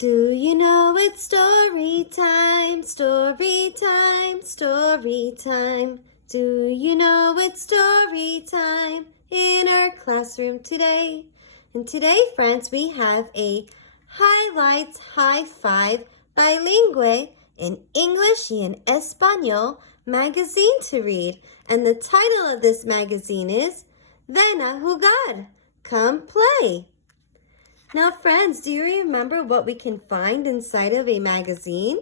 Do you know it's story time, story time, story time? Do you know it's story time in our classroom today? And today, friends, we have a highlights high five bilingüe in English and Espanol magazine to read. And the title of this magazine is Ven a jugar, come play. Now, friends, do you remember what we can find inside of a magazine?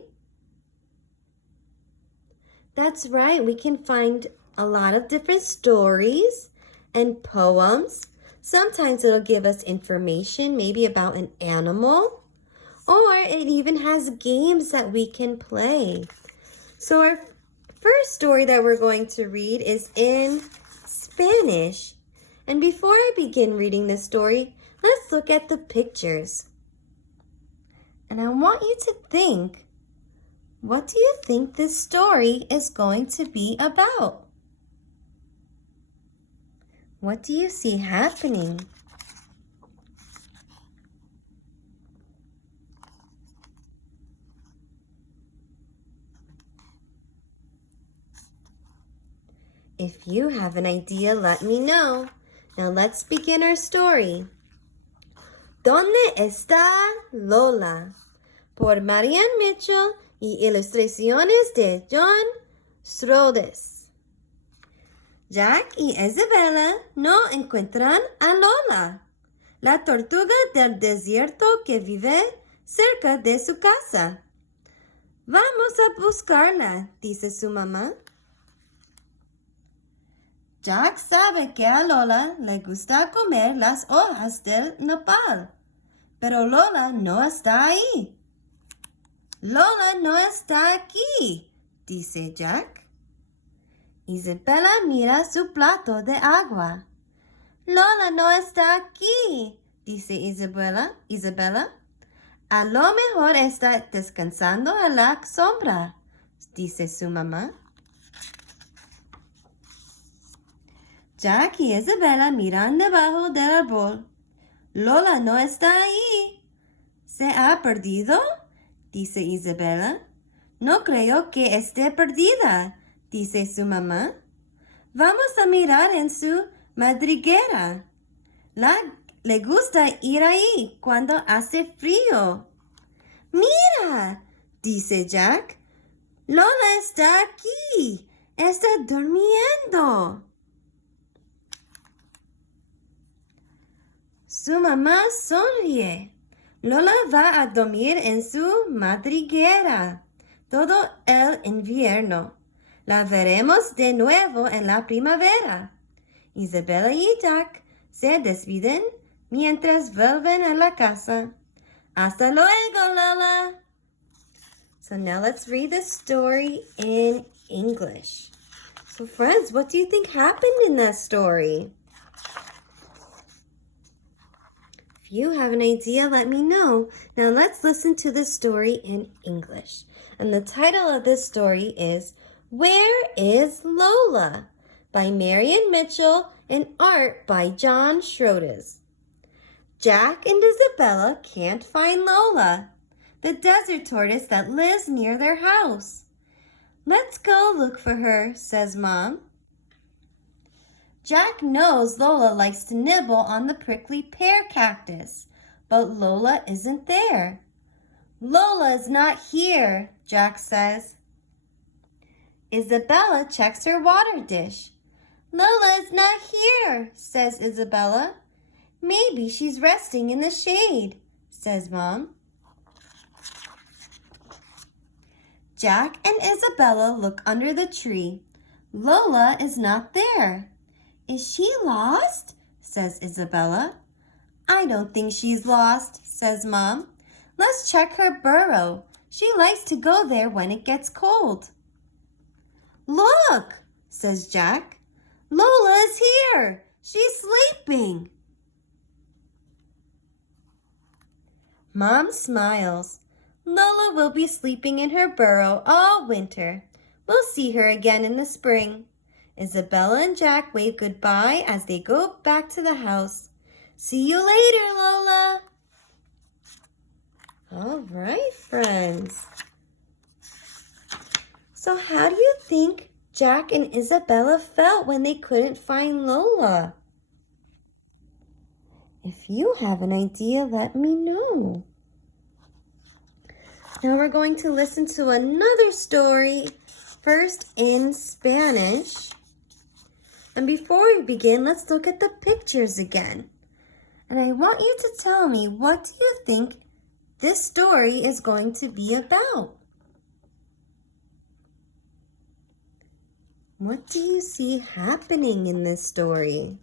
That's right, we can find a lot of different stories and poems. Sometimes it'll give us information, maybe about an animal, or it even has games that we can play. So our first story that we're going to read is in Spanish. And before I begin reading this story, let's look at the pictures. And I want you to think, what do you think this story is going to be about? What do you see happening? If you have an idea, let me know. Now let's begin our story. ¿Dónde está Lola? Por Marianne Mitchell y ilustraciones de John Schrodes. Jack y Isabella no encuentran a Lola, la tortuga del desierto que vive cerca de su casa. Vamos a buscarla, dice su mamá. Jack sabe que a Lola le gusta comer las hojas del nopal, pero Lola no está ahí. Lola no está aquí, dice Jack. Isabella mira su plato de agua. Lola no está aquí, dice Isabella. A lo mejor está descansando en la sombra, dice su mamá. Jack y Isabella miran debajo del árbol. Lola no está ahí. ¿Se ha perdido? Dice Isabella. No creo que esté perdida, dice su mamá. Vamos a mirar en su madriguera. Le gusta ir ahí cuando hace frío. Mira, dice Jack. Lola está aquí. Está durmiendo. Su mamá sonríe. Lola va a dormir en su madriguera todo el invierno. La veremos de nuevo en la primavera. Isabella y Jack se despiden mientras vuelven a la casa. Hasta luego, Lola. So now let's read the story in English. So friends, what do you think happened in that story? If you have an idea, let me know. Now let's listen to the story in English. And the title of this story is Where is Lola? By Marianne Mitchell and art by John Schrodes. Jack and Isabella can't find Lola, the desert tortoise that lives near their house. Let's go look for her, says Mom. Jack knows Lola likes to nibble on the prickly pear cactus, but Lola isn't there. Lola is not here, Jack says. Isabella checks her water dish. Lola is not here, says Isabella. Maybe she's resting in the shade, says Mom. Jack and Isabella look under the tree. Lola is not there. Is she lost? Says Isabella. I don't think she's lost, says Mom. Let's check her burrow. She likes to go there when it gets cold. Look, says Jack. Lola is here. She's sleeping. Mom smiles. Lola will be sleeping in her burrow all winter. We'll see her again in the spring. Isabella and Jack wave goodbye as they go back to the house. See you later, Lola. All right, friends. So how do you think Jack and Isabella felt when they couldn't find Lola? If you have an idea, let me know. Now we're going to listen to another story, first in Spanish. And before we begin, let's look at the pictures again. And I want you to tell me, what do you think this story is going to be about? What do you see happening in this story?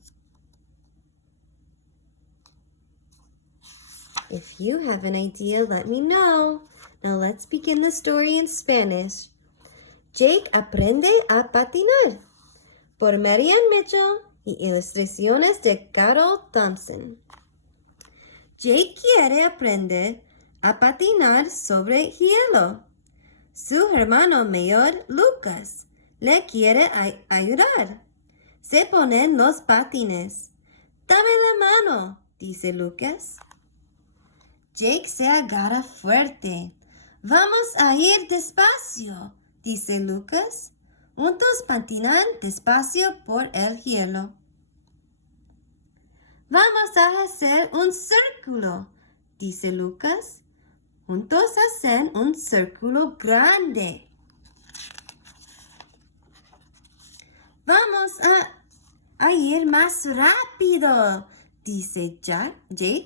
If you have an idea, let me know. Now let's begin the story in Spanish. Jake aprende a patinar, por Marian Mitchell y ilustraciones de Carol Thompson. Jake quiere aprender a patinar sobre hielo. Su hermano mayor, Lucas, le quiere ayudar. Se ponen los patines. Dame la mano, dice Lucas. Jake se agarra fuerte. Vamos a ir despacio, dice Lucas. Juntos patinan despacio por el hielo. Vamos a hacer un círculo, dice Lucas. Juntos hacen un círculo grande. Vamos a ir más rápido, dice Jake.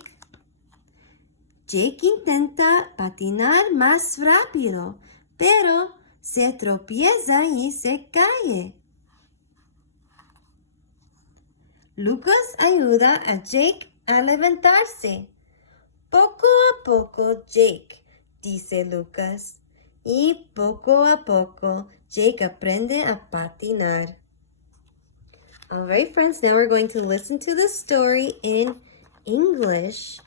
Jake intenta patinar más rápido, pero se tropieza y se cae. Lucas ayuda a Jake a levantarse. Poco a poco, Jake, dice Lucas. Y poco a poco, Jake aprende a patinar. All right, friends, now we're going to listen to the story in English.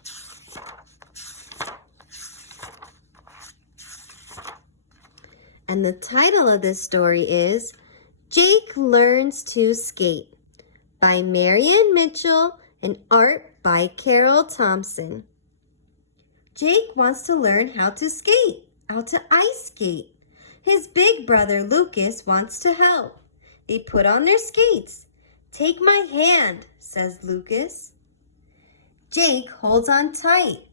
And the title of this story is Jake Learns to Skate by Marian Mitchell and art by Carol Thompson. Jake wants to learn how to skate, how to ice skate. His big brother Lucas wants to help. They put on their skates. Take my hand, says Lucas. Jake holds on tight.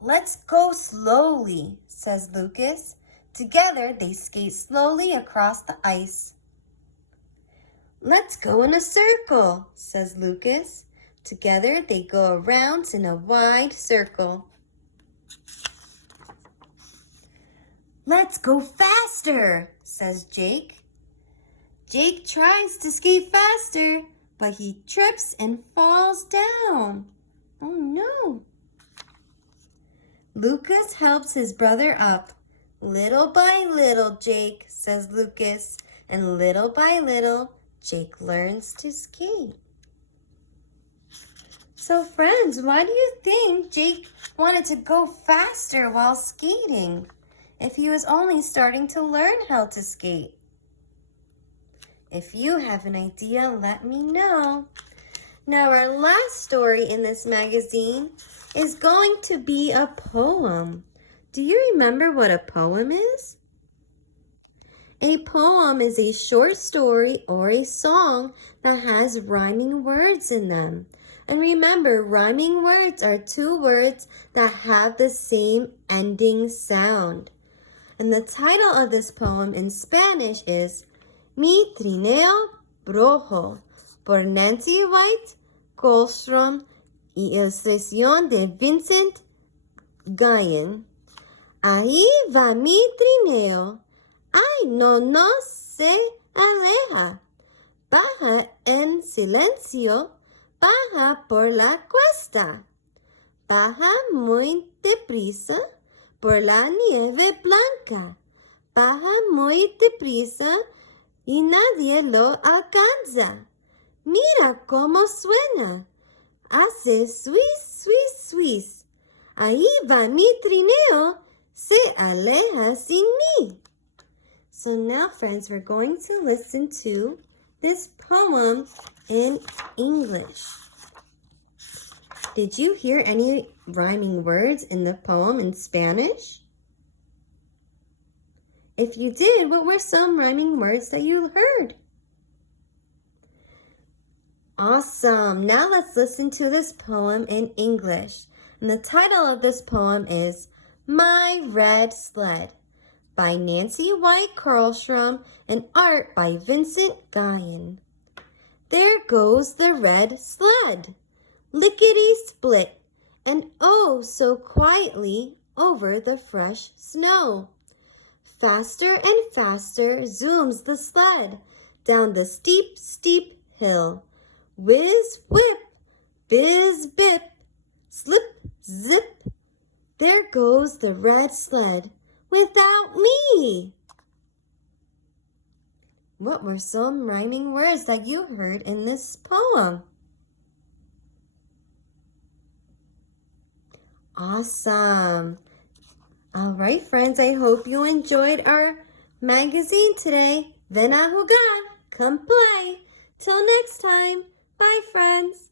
Let's go slowly, says Lucas. Together, they skate slowly across the ice. Let's go in a circle, says Lucas. Together, they go around in a wide circle. Let's go faster, says Jake. Jake tries to skate faster, but he trips and falls down. Oh no! Lucas helps his brother up. Little by little, Jake, says Lucas, and little by little, Jake learns to skate. So friends, why do you think Jake wanted to go faster while skating if he was only starting to learn how to skate? If you have an idea, let me know. Now, our last story in this magazine is going to be a poem. Do you remember what a poem is? A poem is a short story or a song that has rhyming words in them. And remember, rhyming words are two words that have the same ending sound. And the title of this poem in Spanish is Mi Trineo Rojo por Nancy White, Goldstrom y ilustración de Vincent Guyon. Ahí va mi trineo, ay no se aleja, baja en silencio, baja por la cuesta, baja muy deprisa por la nieve blanca, baja muy deprisa y nadie lo alcanza. Mira cómo suena, hace swiss, swiss, swiss. Ahí va mi trineo, se aleja sin mí. So now, friends, we're going to listen to this poem in English. did you hear any rhyming words in the poem in Spanish? If you did, what were some rhyming words that you heard? Awesome. Now let's listen to this poem in English. And the title of this poem is My Red Sled by Nancy White Carlstrom and art by Vincent Guyon. There goes the red sled, lickety-split, and oh so quietly over the fresh snow. Faster and faster zooms the sled down the steep, steep hill. Whiz, whip, biz, bip, slip, zip. There goes the red sled without me. What were some rhyming words that you heard in this poem? Awesome. All right, friends, I hope you enjoyed our magazine today. Ven a jugar. Come play. Till next time. Bye, friends.